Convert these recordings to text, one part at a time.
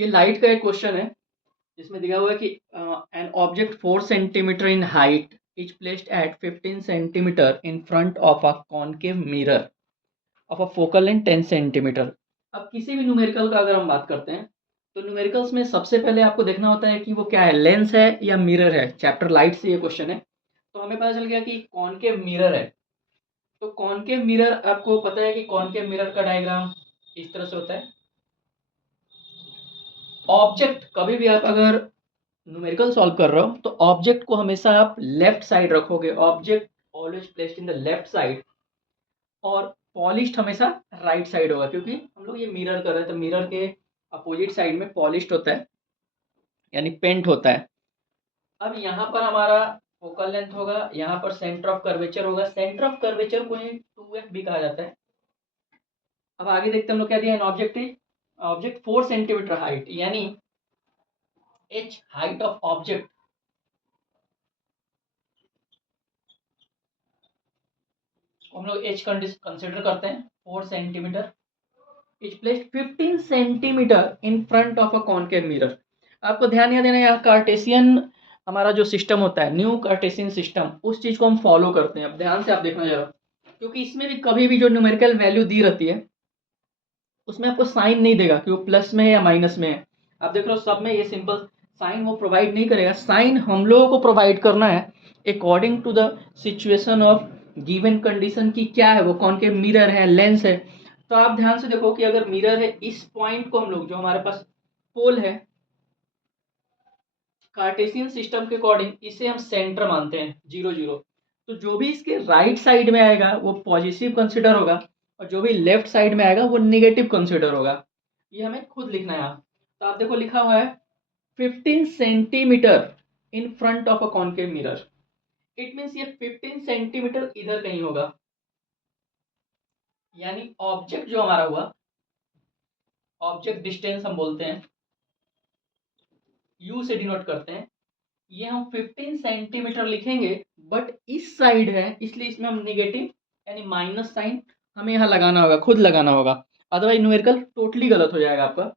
ये लाइट का एक क्वेश्चन है जिसमें दिया हुआ है कि an object 4 centimetre in height is placed at 15 centimetre in front of a concave mirror of a focal length 10 centimetre. अब किसी भी न्यूमेरिकल का अगर हम बात करते हैं तो न्यूमेरिकल्स में सबसे पहले आपको देखना होता है कि वो क्या है, लेंस है या मिरर है। चैप्टर लाइट से ये क्वेश्चन है, तो हमें पता चल गया कि कॉनकेव मिरर है। तो कॉनकेव मिरर, आपको पता है कि कॉनकेव मिरर का डायग्राम इस तरह से होता है। ऑब्जेक्ट कभी भी आप अगर न्यूमेरिकल सॉल्व कर रहे हो तो ऑब्जेक्ट को हमेशा आप लेफ्ट साइड रखोगे, object always placed in the left side, और पॉलिश्ड हमेशा राइट साइड होगा, क्योंकि हम लोग ये मिरर कर रहे हैं तो मिरर के अपोजिट साइड में पॉलिश्ड होता है यानी पेंट होता है। अब यहाँ पर हमारा फोकल लेंथ होगा, यहाँ पर सेंटर ऑफ कर्वेचर होगा। सेंटर ऑफ कर्वेचर को ही 2f भी कहा जाता है। अब आगे देखते हैं हम लोग क्या दिया है। ऑब्जेक्ट 4 सेंटीमीटर हाइट, यानी h हाइट ऑफ ऑब्जेक्ट, हम लोग h कंसिडर करते हैं 4 centimetre, is placed 15 centimetre in front of a concave mirror. आपको ध्यान यह देना है, यहाँ कार्टेशियन हमारा जो सिस्टम होता है, न्यू कार्टेशियन सिस्टम, उस चीज को हम फॉलो करते हैं। अब ध्यान से आप देखना जरा, क्योंकि इसमें भी कभी भी जो न्यूमेरिकल वैल्यू दी रहती है उसमें आपको साइन नहीं देगा कि वो प्लस में है या माइनस में है। आप देख रहे हो सब में ये सिंपल साइन वो प्रोवाइड नहीं करेगा। साइन हम लोगों को प्रोवाइड करना है according to the situation of given condition की क्या है, वो कॉनकेव मिरर है, लेंस है। तो आप ध्यान से देखो कि अगर मिरर है, इस पॉइंट को हम लोग, जो हमारे पास पोल है कार्टेशियन सिस्टम के अकॉर्डिंग, इसे हम सेंटर मानते हैं 0 0। तो जो भी इसके राइट साइड में आएगा वो पॉजिटिव कंसिडर होगा, और जो भी लेफ्ट साइड में आएगा वो निगेटिव कंसिडर होगा। ये हमें खुद लिखना है यहाँ। तो आप देखो लिखा हुआ है 15 centimetre in front of a concave mirror. It means ये 15 सेंटीमीटर इधर कहीं होगा, यानी ऑब्जेक्ट जो हमारा हुआ, ऑब्जेक्ट डिस्टेंस हम बोलते हैं, यू से डिनोट करते हैं, ये हम 15 सेंटीमीटर लिखेंगे। बट इस साइड है इसलिए इसमें हम निगेटिव यानी माइनस साइन हमें यहाँ लगाना होगा, खुद लगाना होगा, अदरवाइज न्यूमेरिकल टोटली गलत हो जाएगा आपका।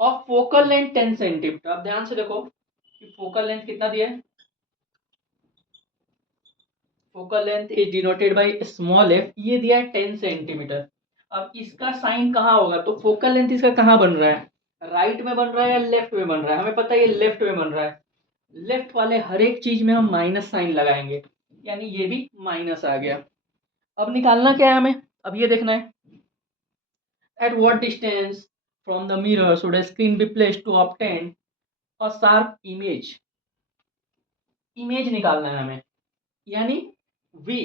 और फोकल लेंथ 10 सेंटीमीटर। आप ध्यान से देखो कि फोकल लेंथ कितना दिया है। Focal length is denoted by small f, ये दिया है 10 सेंटीमीटर। अब इसका साइन कहाँ होगा, तो फोकल लेंथ इसका कहाँ बन रहा है, राइट में बन रहा है या लेफ्ट में बन रहा है। हमें पता है ये लेफ्ट में बन रहा है, लेफ्ट वाले हर एक चीज में हम माइनस साइन लगाएंगे, यानी ये भी माइनस आ गया। अब निकालना क्या है हमें, अब ये देखना है at what distance from the mirror should a screen be placed to obtain a sharp image। Image निकालना है हमें, यानी v,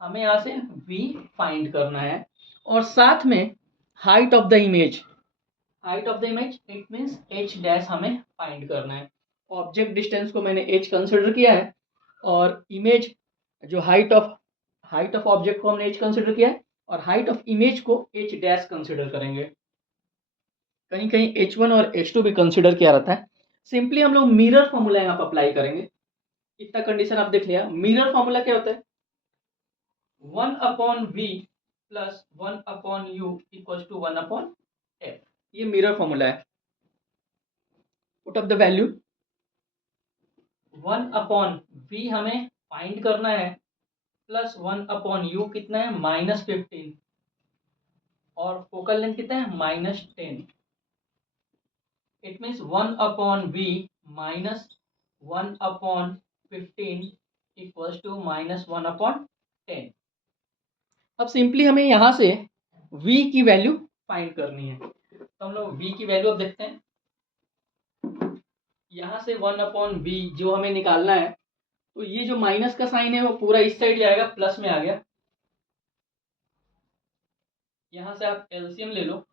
हमें यहाँ से v फाइंड करना है, और साथ में height of the image, height of the image it means h dash हमें फाइंड करना है। ऑब्जेक्ट डिस्टेंस को मैंने h कंसिडर किया है, और इमेज जो हाइट ऑफ ऑब्जेक्ट को हमने h कंसिडर किया है, और हाइट ऑफ इमेज को h डैश कंसिडर करेंगे। कहीं कहीं h1 और h2 भी कंसिडर किया रहता है। सिंपली हम लोग मिरर फॉर्मूला यहाँ पर अप्लाई करेंगे। इतना कंडीशन आप देख लिया। मिरर फॉर्मूला क्या होता है, 1/v plus 1/u equal to 1/f। ये मिरर फॉर्मूला है। Put up the value, 1/v हमें फाइंड करना है, प्लस 1/u कितना है -15, और फोकल लेंथ कितना है -10। It means 1/v minus 1/15 equals to -1/10। अब सिंपली हमें यहाँ से v की वैल्यू फाइंड करनी है। तो हम लोग v की वैल्यू अब देखते हैं। यहाँ से 1/v जो हमें निकालना है, तो ये जो माइनस का साइन है वो पूरा इस साइड जाएगा, प्लस में आ गया। यहाँ से आप एलसीएम ले लो।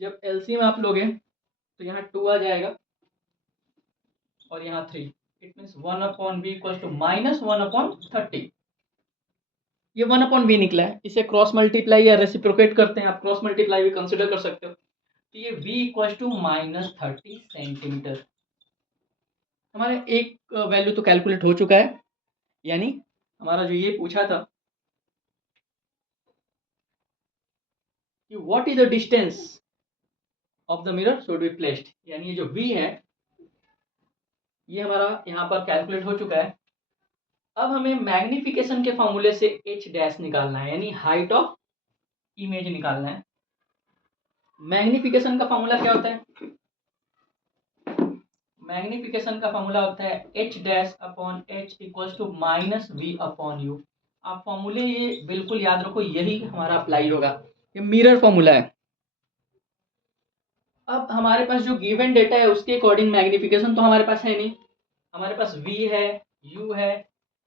जब एलसीएम आप लोगे तो यहाँ 2 आ जाएगा, और यहाँ 3। It means 1/v equals to -1/30। ये 1/v निकला है, इसे क्रॉस मल्टीप्लाई या रेसिप्रोकेट करते हैं, आप क्रॉस मल्टीप्लाई भी कंसिडर कर सकते हो। तो ये v इक्वल्स टू -30 सेंटीमीटर। हमारे एक वैल्यू तो कैलकुलेट हो चुका है, यानी हमारा जो ये पूछा था कि what is the distance of the mirror should be placed, यानी ये जो v है ये हमारा यहाँ पर कैलकुलेट हो चुका है। अब हमें मैग्निफिकेशन के फॉर्मूले से h डैश निकालना है, यानी हाइट ऑफ इमेज निकालना है। मैग्निफिकेशन का फॉर्मूला क्या होता है? मैग्निफिकेशन का फॉर्मूला होता है h dash upon h equals to minus v upon u। आप फॉर्मूले ये बिल्कुल याद रखो, यही हमारा अप्लाई होगा, ये मिरर फॉर्मूला है। अब हमारे पास जो गिवन डेटा है उसके अकॉर्डिंग मैग्निफिकेशन तो हमारे पास है नहीं, हमारे पास v है, u है,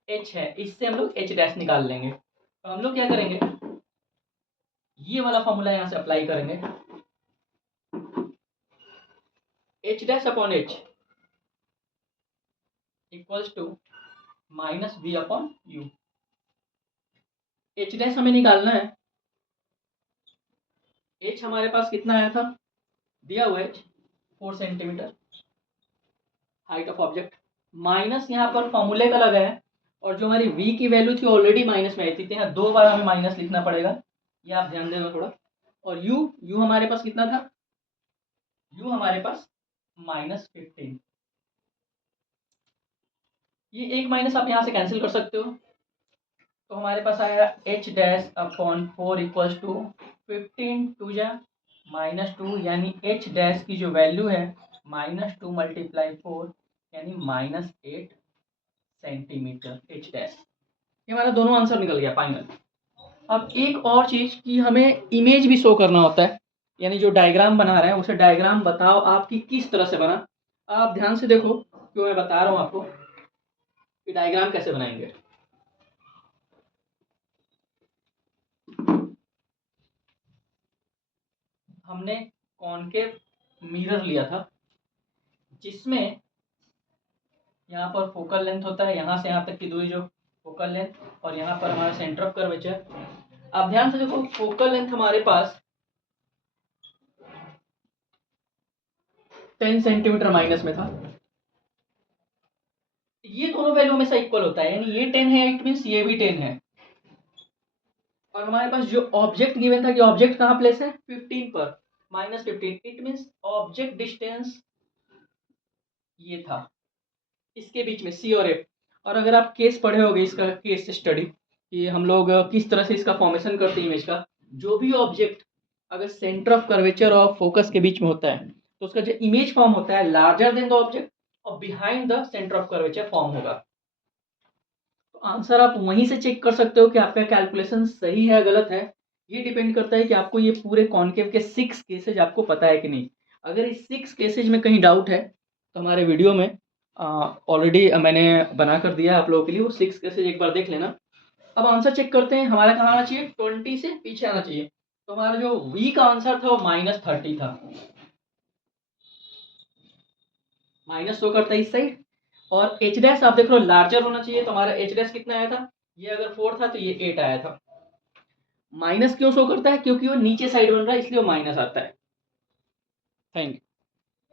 h है, इससे हम लोग h डैश निकाल लेंगे। तो हम लोग क्या करेंगे, ये वाला फॉर्मूला यहाँ से अप्लाई करेंगे, h dash upon h equals to minus v upon u। h dash हमें निकालना है, h हमारे पास कितना आया था, दिया हुआ है 4 centimetre height of object, minus यहाँ पर फॉर्मूले का लगा है, और जो हमारी v की वैल्यू थी ऑलरेडी माइनस में आई थी, तो यहाँ 2 बार हमें माइनस लिखना पड़ेगा, ये आप ध्यान देना थोड़ा। और u हमारे पास कितना था, u हमारे पास -15, ये एक माइनस आप यहाँ से कैंसिल कर सकते हो, तो हमारे पास आया h dash upon 4 equals to 15 टू जा -2, यानी h डैश की जो वैल्यू है -2 मल्टीप्लाई 4 यानी -8 सेंटीमीटर h डैश। ये हमारा दोनों आंसर निकल गया फाइनल। अब एक और चीज़ कि हमें इमेज भी शो करना होता है, यानी जो डायग्राम बना रहे हैं उसे डायग्राम बताओ आपकी किस तरह से बना। आप ध्यान से देखो, क्यों मैं बता रहा हूँ आपको कि डायग्राम कैसे बनाएंगे। हमने कॉनकेव मिरर लिया था, जिसमें यहाँ पर फोकल लेंथ होता है, यहाँ से यहाँ तक की दूरी जो फोकल लेंथ, और यहाँ पर हमारा सेंटर ऑफ कर्वेचर। आप ध्यान से देखो, फोकल लेंथ हमारे पास 10 सेंटीमीटर माइनस में था, ये दोनों वैल्यू हमेशा इक्वल होता है, यानी ये 10 है, इट मीन्स ये भी 10 है। और हमारे पास जो ऑब्जेक्ट गिवन था कि ऑब्जेक्ट कहाँ प्लेस है, 15 पर, -15, इट मीन्स ऑब्जेक्ट डिस्टेंस ये था इसके बीच में सी और एफ। और अगर आप केस पढ़े होगे, इसका केस स्टडी कि हम लोग किस तरह से इसका फॉर्मेशन करते हैं इमेज का, जो भी ऑब्जेक्ट अगर सेंटर ऑफ कर्वेचर और फोकस के बीच में होता है तो उसका जो इमेज फॉर्म होता है लार्जर देन द ऑब्जेक्ट और behind the centre of curvature form होगा। तो आंसर आप वहीं से चेक कर सकते हो कि आपका कैलकुलेशन सही है गलत है। ये डिपेंड करता है कि आपको ये पूरे कॉनकेव के 6 केसेज आपको पता है कि नहीं। अगर इस 6 केसेज में कहीं डाउट है तो हमारे वीडियो में ऑलरेडी मैंने बना कर दिया आप लोगों के लिए, वो 6 केसेज एक बार देख लेना। अब आंसर चेक करते हैं, हमारा कहाँ आना चाहिए, 20 से पीछे आना चाहिए। तो हमारा जो v का आंसर था वो -30 था, माइनस शो करता है इस साइड। और h डैश आप देख रहे हो लार्जर होना चाहिए, तो हमारा h डैश कितना आया था, ये अगर 4 था तो ये 8 आया था। माइनस क्यों शो करता है, क्योंकि वो नीचे साइड बन रहा है इसलिए वो माइनस आता है। Thank you.